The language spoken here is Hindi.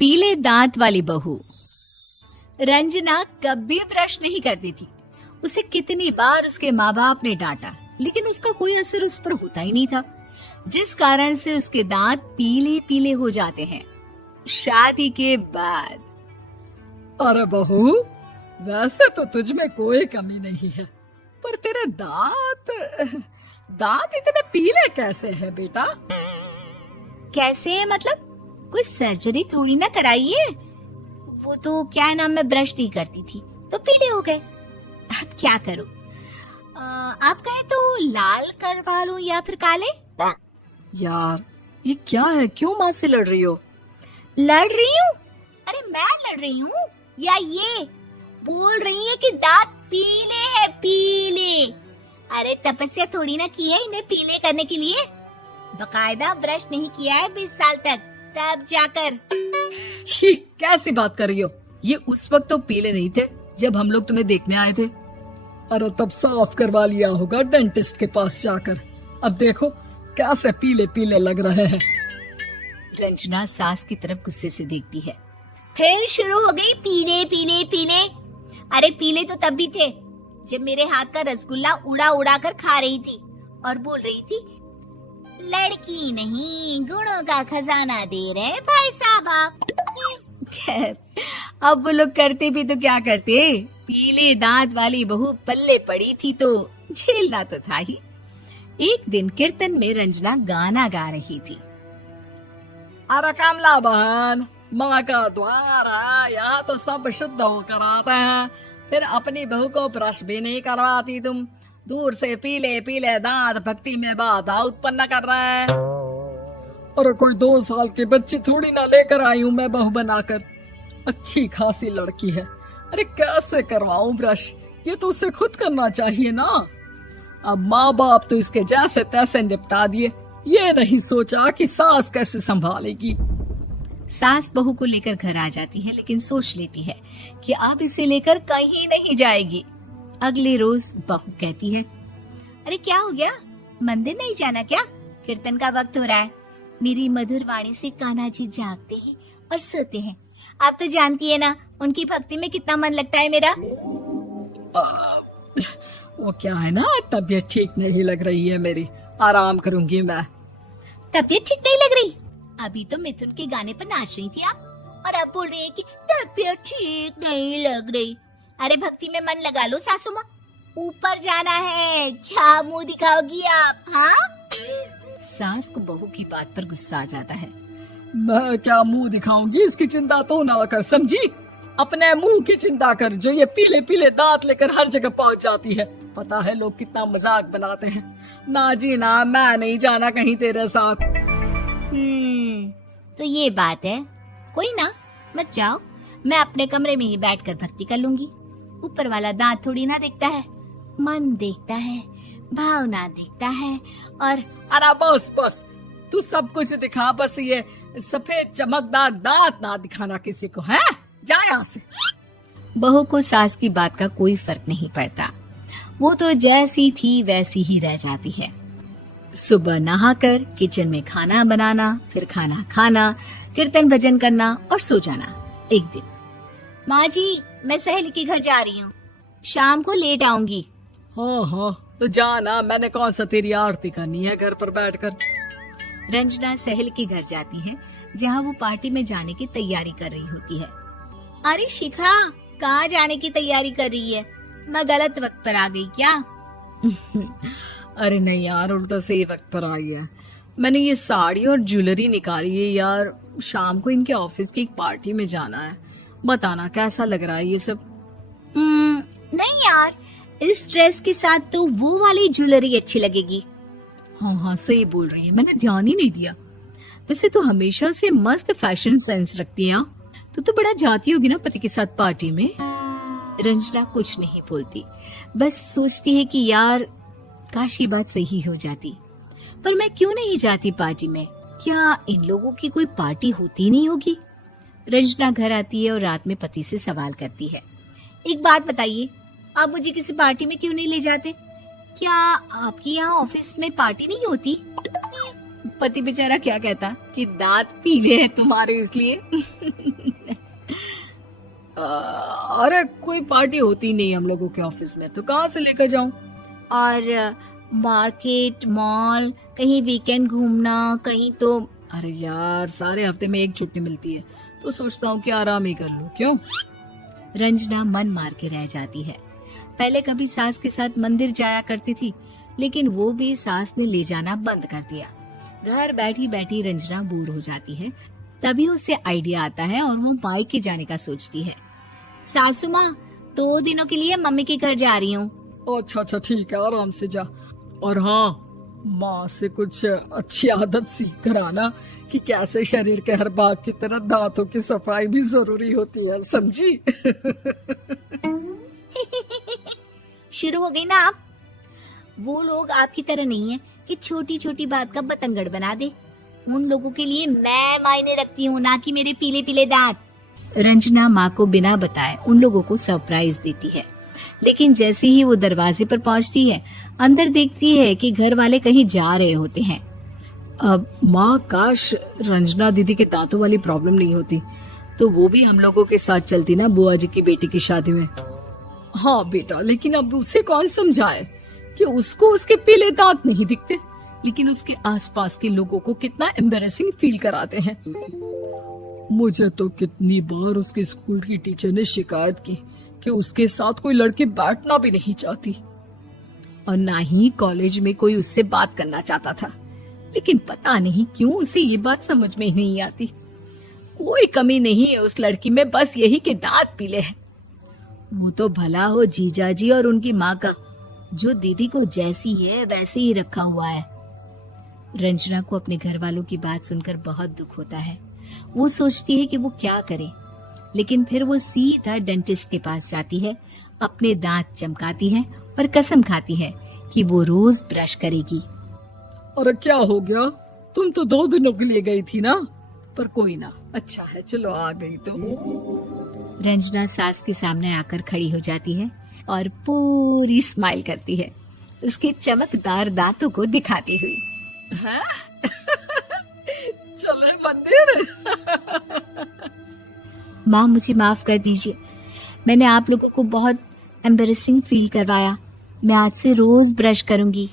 पीले दांत वाली बहू। रंजना कभी ब्रश नहीं करती थी। उसे कितनी बार उसके माँ बाप ने डांटा, लेकिन उसका कोई असर उस पर होता ही नहीं था, जिस कारण से उसके दांत पीले पीले हो जाते हैं। शादी के बाद। अरे बहू, वैसे तो तुझ में कोई कमी नहीं है, पर तेरे दांत इतने पीले कैसे हैं बेटा? कैसे मतलब? कोई सर्जरी थोड़ी ना कराई है। वो तो क्या नाम, मैं ब्रश नहीं करती थी तो पीले हो गए। अब क्या करूं? आप कहे तो लाल करवा लूं या फिर काले? यार ये क्या है, क्यों माँ से लड़ रही हो? लड़ रही हूँ? अरे मैं लड़ रही हूँ या ये बोल रही है कि दांत पीले हैं, पीले। अरे तपस्या थोड़ी ना की है इन्हें पीले करने के लिए। बकायदा ब्रश नहीं किया है 20 साल तक, तब जाकर। छी, कैसी बात कर रही हो? ये उस वक्त तो पीले नहीं थे जब हम लोग तुम्हें देखने आए थे। अरे तब साफ करवा लिया होगा डेंटिस्ट के पास जाकर। अब देखो कैसे पीले पीले लग रहे हैं। रंजना सास की तरफ गुस्से से देखती है। फिर शुरू हो गई पीले पीले पीले। अरे पीले तो तब भी थे जब मेरे हाथ का रसगुल्ला उड़ा उड़ा कर खा रही थी और बोल रही थी, लड़की नहीं गुणों का खजाना दे रहे भाई साहब। खैर, अब वो लोग करते भी तो क्या करते, पीले दांत वाली बहू पल्ले पड़ी थी तो झेलना तो था ही। एक दिन कीर्तन में रंजना गाना गा रही थी। अरे कमला बहन, माँ का द्वार है, यहाँ तो सब शुद्ध होकर आते हैं, फिर अपनी बहू को ब्रश भी नहीं करवाती तुम। दूर से पीले पीले दांत भक्ति में बाधा उत्पन्न कर रहे हैं। और कोई 2 साल के बच्चे थोड़ी ना लेकर आई हूँ मैं बहू बनाकर। अच्छी खासी लड़की है, अरे कैसे करवाऊं ब्रश? ये तो उसे खुद करना चाहिए ना। अब माँ बाप तो इसके जैसे तैसे निपटा दिए, ये नहीं सोचा कि सास कैसे संभालेगी। सास बहू को लेकर घर आ जाती है, लेकिन सोच लेती है कि अब इसे लेकर कहीं नहीं जाएगी। अगले रोज बहू कहती है, अरे क्या हो गया, मंदिर नहीं जाना क्या? कीर्तन का वक्त हो रहा है। मेरी मधुर वाणी से कान्हा जी जागते हैं और सोते हैं। आप तो जानती है ना उनकी भक्ति में कितना मन लगता है मेरा। वो क्या है ना, तबीयत ठीक नहीं लग रही है मेरी, आराम करूंगी मैं। तबीयत ठीक नहीं लग रही? अभी तो मिथुन के गाने पर नाच रही थी आप, और अब बोल रही है कि तबीयत ठीक नहीं लग रही। अरे भक्ति में मन लगा लो सासू माँ, ऊपर जाना है, क्या मुंह दिखाओगी आप? हाँ? सास को बहू की बात पर गुस्सा आ जाता है। मैं क्या मुंह दिखाऊंगी, इसकी चिंता तो ना कर, समझी? अपने मुंह की चिंता कर, जो ये पीले पीले दांत लेकर हर जगह पहुंच जाती है। पता है लोग कितना मजाक बनाते हैं। ना जी ना, मैं नहीं जाना कहीं तेरे साथ। तो ये बात है। कोई ना, मत जाओ, मैं अपने कमरे में ही बैठकर भक्ति कर लूंगी। ऊपर वाला दांत थोड़ी ना देखता है, मन देखता है, भावना देखता है। और अरे बस बस, तू सब कुछ दिखा, बस ये सफेद चमकदार दांत ना दिखाना किसी को, है? जा यहाँ से। बहू को सास की बात का कोई फर्क नहीं पड़ता, वो तो जैसी थी वैसी ही रह जाती है। सुबह नहाकर किचन में खाना बनाना, फिर खाना खाना, कीर्तन भजन करना और सो जाना। एक दिन, माँ जी मैं सहेली के घर जा रही हूँ, शाम को लेट आऊंगी। हाँ, तो जाना, मैंने कौन सा तेरी आरती करनी है घर पर बैठकर। रंजना सहेली के घर जाती है, जहाँ वो पार्टी में जाने की तैयारी कर रही होती है। अरे शिखा, कहाँ जाने की तैयारी कर रही है? मैं गलत वक्त पर आ गई क्या? अरे नहीं यार, उल्टा सही वक्त पर आई है। मैंने ये साड़ी और ज्वेलरी निकाली है यार, शाम को इनके ऑफिस की एक पार्टी में जाना है। बताना कैसा लग रहा है ये सब? नहीं यार, इस ड्रेस के साथ तो वो वाली ज्वेलरी अच्छी लगेगी। हाँ सही बोल रही है, मैंने ध्यान ही नहीं दिया। वैसे तो हमेशा से मस्त फैशन सेंस रखती है। तो बड़ा जाती होगी ना पति के साथ पार्टी में। रंजना कुछ नहीं बोलती, बस सोचती है कि यार काश ये बात सही हो जाती, पर मैं क्यों नहीं जाती पार्टी में? क्या इन लोगों की कोई पार्टी होती नहीं होगी? रंजना घर आती है और रात में पति से सवाल करती है, एक बात बताइए, आप मुझे किसी पार्टी में क्यों नहीं ले जाते? क्या आपके यहाँ ऑफिस में पार्टी नहीं होती? पति बेचारा क्या कहता कि दांत पीले हैं तुम्हारे इसलिए। अरे कोई पार्टी होती नहीं हम लोगों के ऑफिस में, तो कहाँ से लेकर जाऊं? और मार्केट, मॉल, कहीं वीकेंड घूमना, कहीं तो। अरे यार सारे हफ्ते में एक छुट्टी मिलती है, तो सोचता हूँ कि आराम ही कर लूं। क्यों? रंजना मन मार के रह जाती है। पहले कभी सास के साथ मंदिर जाया करती थी, लेकिन वो भी सास ने ले जाना बंद कर दिया। घर बैठी बैठी रंजना बोर हो जाती है। तभी उसे आइडिया आता है और वो मायके जाने का सोचती है। सासू माँ, 2 दिनों के लिए मम्मी के घर जा रही हूँ। अच्छा अच्छा ठीक है, आराम से जा। और हाँ, माँ से कुछ अच्छी आदत सीख कर आना कि कैसे शरीर के हर भाग की तरह दांतों की सफाई भी जरूरी होती है, समझी? शुरू हो गई ना आप। वो लोग आपकी तरह नहीं है कि छोटी छोटी बात का बतंगड़ बना दे। उन लोगों के लिए मैं मायने रखती हूँ, ना कि मेरे पीले पीले दांत। रंजना माँ को बिना बताए उन लोगों को सरप्राइज देती है, लेकिन जैसे ही वो दरवाजे पर पहुंचती है, अंदर देखती है कि घर वाले कहीं जा रहे होते हैं। अब माँ, काश रंजना दीदी के दांतों वाली प्रॉब्लम नहीं होती, तो वो भी हम लोगों के साथ चलती ना बुआ जी की बेटी की शादी में। हाँ बेटा, लेकिन अब उसे कौन समझाए कि उसको उसके पीले दांत नहीं दिखते, लेकिन उसके आसपास के लोगों को कितना एम्बैरेसिंग फील कराते हैं। मुझे तो कितनी बार उसके स्कूल की टीचर ने शिकायत की कि उसके साथ कोई लड़की बैठना भी नहीं चाहती, और ना ही कॉलेज में कोई उससे बात करना चाहता था। लेकिन पता नहीं क्यों उसे ये बात समझ में ही नहीं आती। कोई कमी नहीं है उस लड़की में, बस यही कि दांत पीले हैं। वो तो भला हो जीजा जी और उनकी माँ का, जो दीदी को जैसी है वैसे ही रखा हुआ है। रंजना को अपने घर वालों की बात सुनकर बहुत दुख होता है। वो सोचती है कि वो क्या करे, लेकिन फिर वो सीधा डेंटिस्ट के पास जाती है, अपने दांत चमकाती है और कसम खाती है कि वो रोज ब्रश करेगी। अरे क्या हो गया? तुम तो 2 दिनों के लिए गई थी ना, पर कोई ना, अच्छा है, चलो आ गई तो। रंजना सास के सामने आकर खड़ी हो जाती है और पूरी स्माइल करती है, उसके चमकदार दांतों को दिखाती हुई। हैं? चले मंदिर? माँ, मुझे माफ कर दीजिए, मैंने आप लोगों को बहुत एम्बैरेसिंग फील करवाया। मैं आज से रोज ब्रश करूंगी।